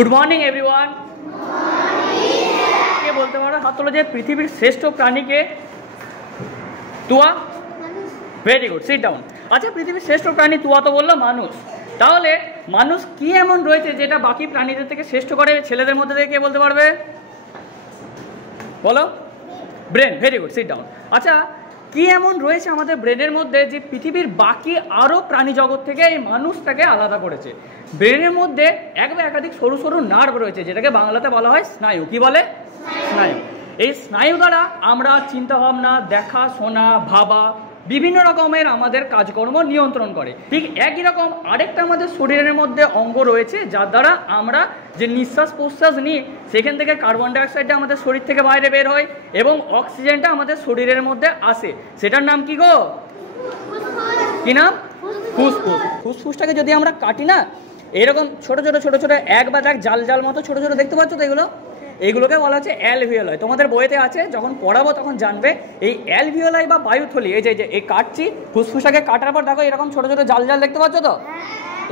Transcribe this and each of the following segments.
Good morning everyone. কে বলতে পারো হাত তোলো যে পৃথিবীর শ্রেষ্ঠ প্রাণী কে? Tuya. Very good, sit down. আচ্ছা, পৃথিবীর শ্রেষ্ঠ প্রাণী তুয়া তো বললো মানুষ, তাহলে মানুষ কি এমন রয়েছে যেটা বাকি প্রাণীদের থেকে শ্রেষ্ঠ করে? ছেলেদের মধ্যে থেকে কে বলতে পারবে? বলো। Brain. Very good, sit down. আচ্ছা, কি এমন রয়েছে আমাদের ব্রেনের মধ্যে যে পৃথিবীর বাকি আরও প্রাণী জগৎ থেকে এই মানুষটাকে আলাদা করেছে? ব্রেনের মধ্যে এক বা একাধিক সরু সরু নার্ভ রয়েছে, যেটাকে বাংলাতে বলা হয় স্নায়ু। কি বলে? স্নায়ু। এই স্নায়ু দ্বারা আমরা চিন্তা ভাবনা, দেখা, শোনা, ভাবা, বিভিন্ন রকমের আমাদের কাজকর্ম নিয়ন্ত্রণ করে। ঠিক একই রকম আরেকটা আমাদের শরীরের মধ্যে অঙ্গ রয়েছে, যার দ্বারা আমরা যে নিঃশ্বাস প্রশ্বাস নিই, সেখান থেকে কার্বন ডাইঅক্সাইডটা আমাদের শরীর থেকে বাইরে বের হয় এবং অক্সিজেনটা আমাদের শরীরের মধ্যে আসে। সেটার নাম কি গো? কি নাম? ফুসফুস। ফুসফুসটাকে যদি আমরা কাটি না, এরকম ছোট ছোট ছোট ছোট এক বা এক জাল জাল মতো ছোট ছোট দেখতে পাচ্ছ তো, এগুলোকে বলা হচ্ছে অ্যালভিওলাই। তোমাদের বইতে আছে, যখন পড়াবো তখন জানবে। এই অ্যালভিওলাই বা বায়ুথলি, এই যে এই কাটছি, ফুসফুসটাকে কাটার পর দেখো এরকম ছোট ছোট জাল জাল দেখতে পাচ্ছ তো,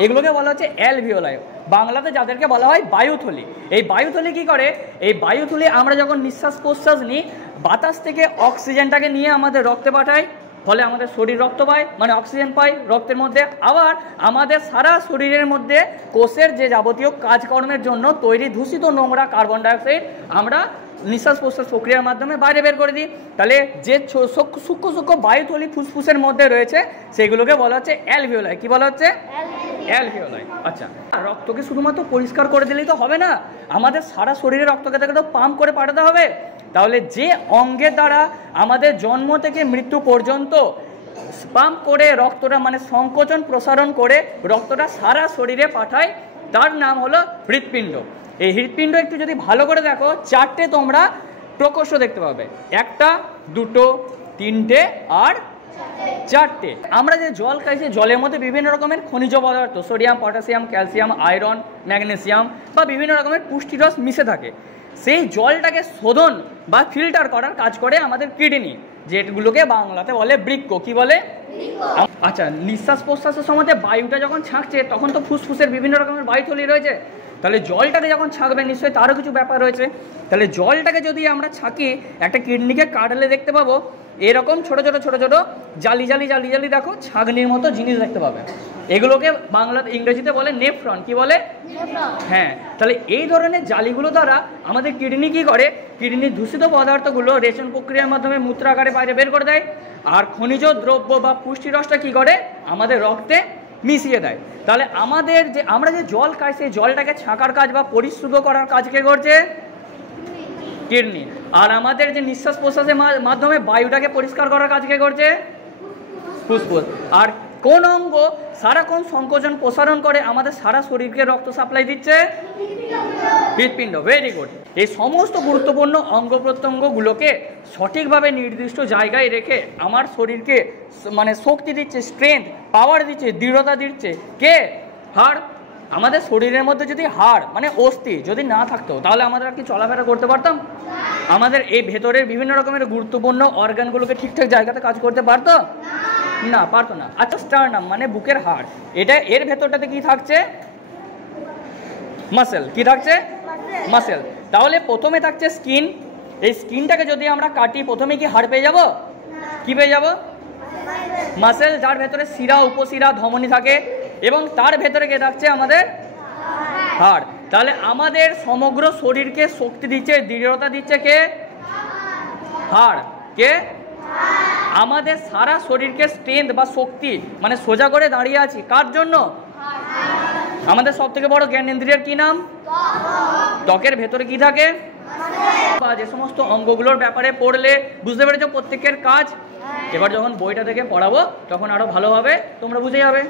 এগুলোকে বলা হচ্ছে অ্যালভিওলাই। বাংলাতে যাদেরকে বলা হয় বায়ুথলি। এই বায়ুথলি কি করে? এই বায়ুথলি আমরা যখন নিঃশ্বাস প্রশ্বাস নিই, বাতাস থেকে অক্সিজেনটাকে নিয়ে আমাদের রক্তে পাঠায়, ফলে আমাদের শরীর রক্ত পায়, মানে অক্সিজেন পায় রক্তের মধ্যে। আবার আমাদের সারা শরীরের মধ্যে কোষের যে যাবতীয় কাজকর্মের জন্য তৈরি দূষিত নোংরা কার্বন ডাইঅক্সাইড আমরা নিঃশ্বাস প্রশ্বাস প্রক্রিয়ার মাধ্যমে বাইরে বের করে দিই। তাহলে যে সূক্ষ্ম সূক্ষ্ম বায়ুথলি ফুসফুসের মধ্যে রয়েছে, সেগুলোকে বলা হচ্ছে অ্যালভিওলাই। কি বলা হচ্ছে? অ্যালভিওলাই। আচ্ছা, রক্তকে শুধুমাত্র পরিষ্কার করে দিলেই তো হবে না, আমাদের সারা শরীরে রক্তকে তো পাম্প করে পাঠাতে হবে। তাহলে যে অঙ্গের দ্বারা আমাদের জন্ম থেকে মৃত্যু পর্যন্ত পাম্প করে রক্তটা, মানে সংকোচন প্রসারণ করে রক্তটা সারা শরীরে পাঠায়, তার নাম হলো হৃৎপিণ্ড। এই হৃৎপিণ্ড একটু যদি ভালো করে দেখো, চারটে তোমরা প্রকোষ্ঠ দেখতে পাবে, একটা, দুটো, তিনটে আর চারটে। আমরা যে জল খাইছি, জলের মধ্যে বিভিন্ন রকমের খনিজ পদার্থ, sodium, potassium, calcium, iron, magnesium বা বিভিন্ন রকমের পুষ্টিরস মিশে থাকে। সেই জলটাকে শোধন বা ফিল্টার করার কাজ করে আমাদের কিডনি, যেগুলোকে বাংলাতে বলে বৃক্ক। কি বলে? আচ্ছা, নিঃশ্বাস প্রশ্বাসের সময় বায়ুটা যখন ছাঁকছে, তখন তো ফুসফুসের বিভিন্ন রকমের বায়ুথলি রয়েছে। তাহলে জলটাকে যখন ছাঁকবে, নিশ্চয়ই তারও কিছু ব্যাপার রয়েছে। তাহলে জলটাকে যদি আমরা ছাঁকি, একটা কিডনিকে কাটলে দেখতে পাবো এরকম ছোট ছোট ছোট ছোট জালি জালি জালি জালি, দেখো ছাঁকনির মতো জিনিস দেখতে পাবে। এগুলোকে বাংলাতে, ইংরেজিতে বলে নেফ্রন। কি বলে? হ্যাঁ। তাহলে এই ধরনের জালিগুলো দ্বারা আমাদের কিডনি কি করে? কিডনির দূষিত পদার্থগুলো রেচন প্রক্রিয়ার মাধ্যমে মূত্র আকারে বাইরে বের করে দেয়, আর খনিজ দ্রব্য বা পুষ্টিরসটা কি করে? আমাদের রক্তে মিশিয়ে দেয়। তাহলে আমাদের যে আমরা যে জল খাই, সেই জলটাকে ছাঁকার কাজ বা পরিশুদ্ধ করার কাজ কে করছে? কিডনি। আর আমাদের যে নিঃশ্বাস প্রশ্বাসের মাধ্যমে বায়ুটাকে পরিষ্কার করার কাজ কে করছে? ফুসফুস। আর কোন অঙ্গ সারাক্ষণ সংকোচন প্রসারণ করে আমাদের সারা শরীরকে রক্ত সাপ্লাই দিচ্ছে? হৃৎপিণ্ড। Very good. এই সমস্ত গুরুত্বপূর্ণ অঙ্গ প্রত্যঙ্গগুলোকে সঠিকভাবে নির্দিষ্ট জায়গায় রেখে আমার শরীরকে মানে শক্তি দিচ্ছে, স্ট্রেংথ, পাওয়ার দিচ্ছে, দৃঢ়তা দিচ্ছে কে? হাড়। আমাদের শরীরের মধ্যে যদি হাড় মানে অস্থি যদি না থাকতো, তাহলে আমাদের আর কি চলাফেরা করতে পারতাম? আমাদের এই ভেতরের বিভিন্ন রকমের গুরুত্বপূর্ণ অর্গানগুলোকে ঠিকঠাক জায়গাতে কাজ করতে পারতো না? পারতো না। আচ্ছা, স্টার্নাম মানে বুকের হাড়, এটা এর ভেতরটাতে কি থাকছে? মাসেল। কি থাকছে? মাসেল। তাহলে প্রথমে থাকছে স্কিন। এই স্কিনটাকে যদি আমরা কাটি, প্রথমে কি হাড় পেয়ে যাব? কি পেয়ে যাব? মাসেল, যার ভেতরে শিরা, উপশিরা, ধমনী থাকে, এবং তার ভেতরে কে থাকছে? আমাদের হাড়। তাহলে আমাদের সমগ্র শরীরকে শক্তি দিচ্ছে, দৃঢ়তা দিচ্ছে কে? হাড়। কে? আমাদের সারা শরীরকে স্ট্রেংথ বা শক্তি, মানে সোজা করে দাঁড়িয়ে আছি কার জন্য? আমাদের সব থেকে বড় জ্ঞানেন্দ্রিয়ের কি নাম? ত্বকের ভেতরে কি থাকে? যে সমস্ত অঙ্গগুলোর ব্যাপারে পড়লে বুঝতে পেরেছো প্রত্যেকের কাজ। এবার যখন বইটা থেকে পড়াবো, তখন আরো ভালোভাবে তোমরা বুঝে যাবে।